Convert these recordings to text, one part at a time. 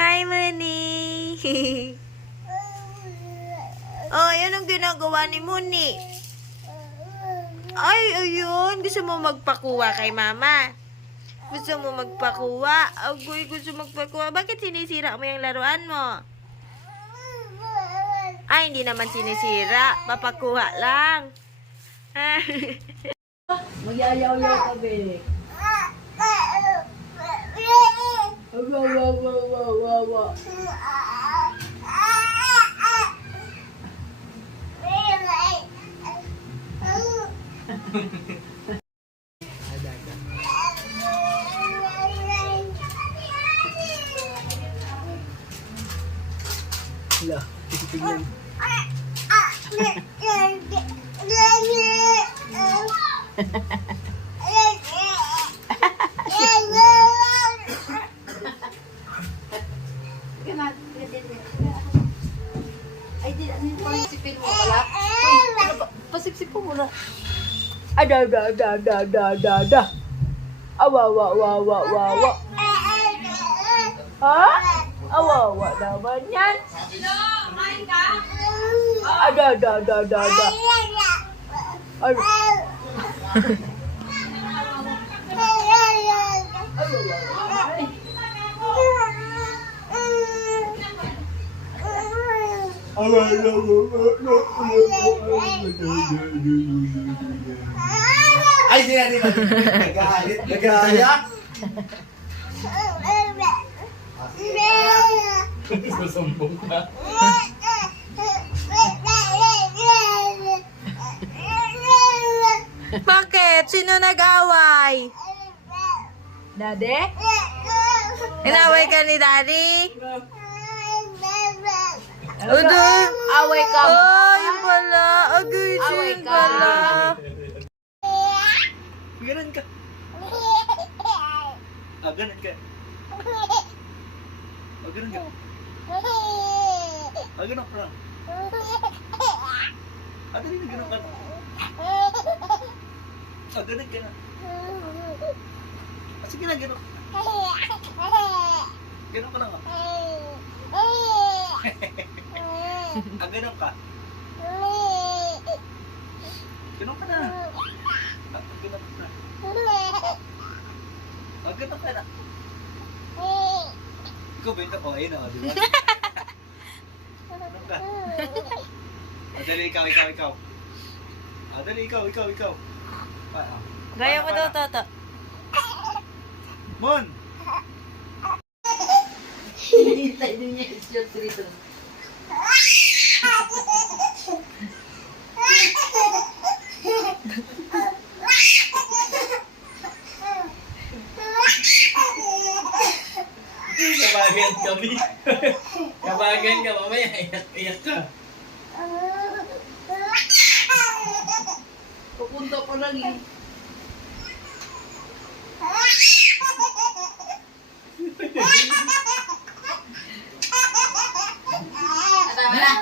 Hi, Muni! Oh, yan ang ginagawa ni Muni. Ay, ayun. Gusto mo magpakuha kay Mama? Gusto mo magpakuha? Agoy, gusto magpakuha. Bakit sinisira mo yung laruan mo? Ay, hindi naman sinisira. Papakuha lang. Magyayaw-yaw ka, Bek. Wow. Hala, titignan. Ay, di, ano yung pasipin mo pala? Pasipsip mo muna. Ada. Awa. Ha? Awa naman yan. Sino? Kumain ka? Ada. Ay. Ay, di na. Nag-aayak. Susumbong ka. Bakit? Sino nag-away? Dade? Inaway ka ni Daddy? Away ka mo. Oh, yun pala. Agay, Away yun ka. pala. Ganun ka. Ganun ka. Ganun ka. Ganun ka. Dali na ganun ka. Ganun ka na. Sige na, ganun. Ganun ka lang. Ganun ka. Ganun ka na. Ganun ka na. Ganun ka na. Ikaw ba yun? Ayun na, di ba? Ganun ka. Dali, ikaw. Dali, ikaw. Gaya mo daw, Toto. Mon! Hinihintay din niya yung short rito. Kabagan kami. Kabagan ka, mamaya iyak ka. Pupunta ko lang eh. Tama na.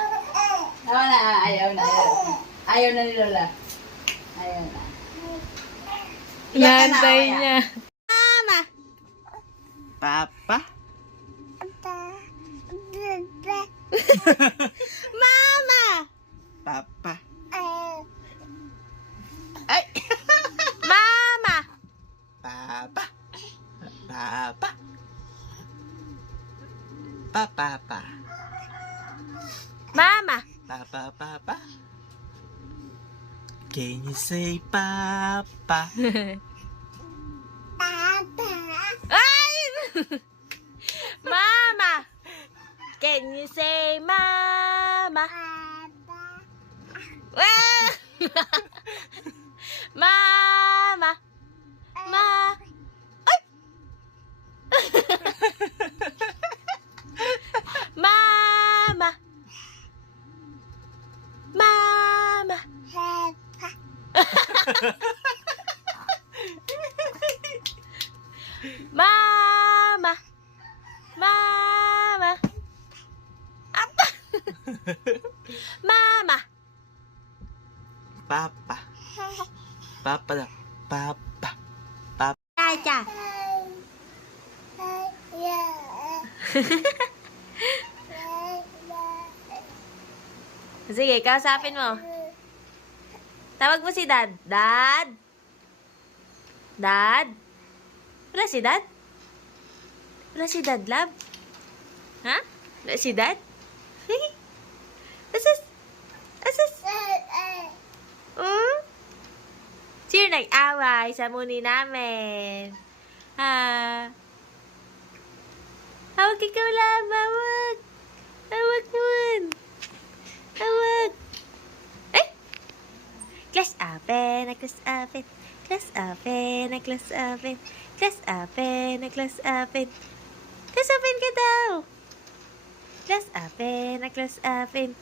Tama na. Ayaw na. Ayaw na ni Lola. Ayaw na. Nantay niya. Papa? Mama! Papa? Ay! Mama! Papa? Papa? Papa? Mama! Papa? Can you say Papa? Ay! Mama! Can you say Mama? Ah! Mama! Ay! Mama! Mama! Mama! Mama! Apa? Mama! Papa? Papa daw. Papa? Aja. Sige, kausapin mo. Tawag mo si Dad. Dad? Dad? Wala si Dad? Wala si Dad, love? Ha? Wala si Dad? Asus? Asus? Sino nag-away sa muni namin? Ha? Hawag ikaw lang, hawag. Hawag nun. Hawag. Ay! Class open, class open. Class open, class open. Class open, class open. Class open ka daw. Class open, class open.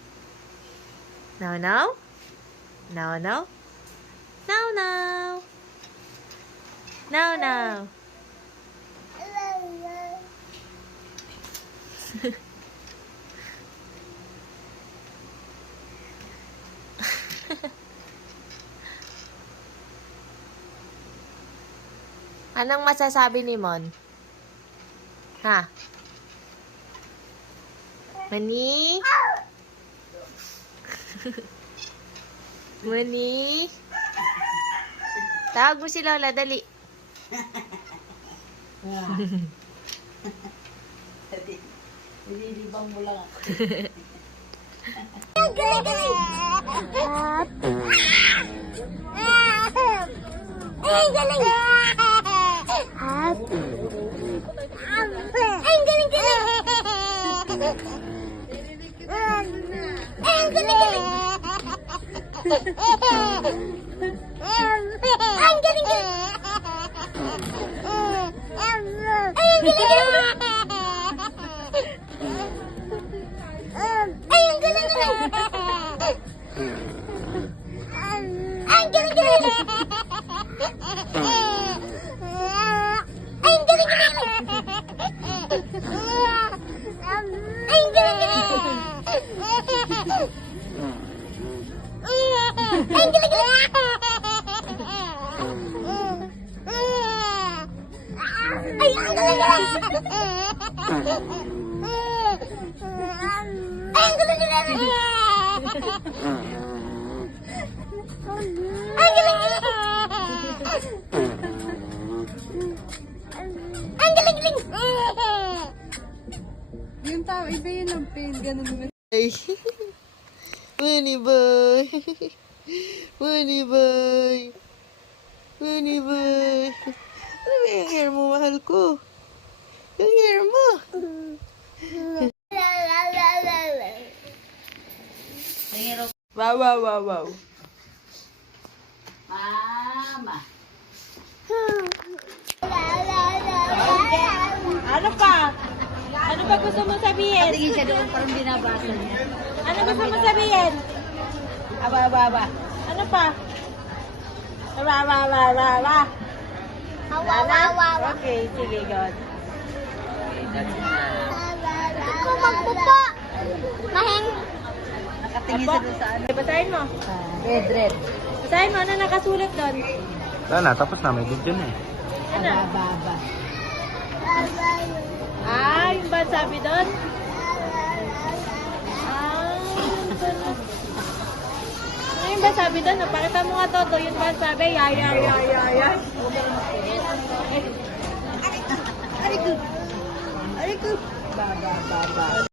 No, no? No, no? No, no. No, no. Anong masasabi ni Mon? Ha? Mani? Mani? Tawag mo si Lola, dali. Nililibang mo lang ako. Yung tao, iba yun ang pain. Ganun naman. Ay. Money boy. Money boy. Honey boy. Ano ba yung hair mo, mahal ko? Yung hair mo. Wow, wow, wow, wow. Mama. Ano pa? Ano pa gusto mo sabihin? Tingin siya doon parang binabasa niya. Ano gusto mo sabihin? Aba. Ano pa? Wa. Okay, sige, God. Ako magpupo. Maheng. Nakatingin siya doon sa ano. Basahin mo. Red. Basahin mo, ano nakasulat doon? Wala na, tapos na. May video na eh. Ano? Aba. Ah, yung ba sabi doon? Ah, ano yung ba sabi doon? Napakita mo nga todo, yung ba sabi? Yay. Baba.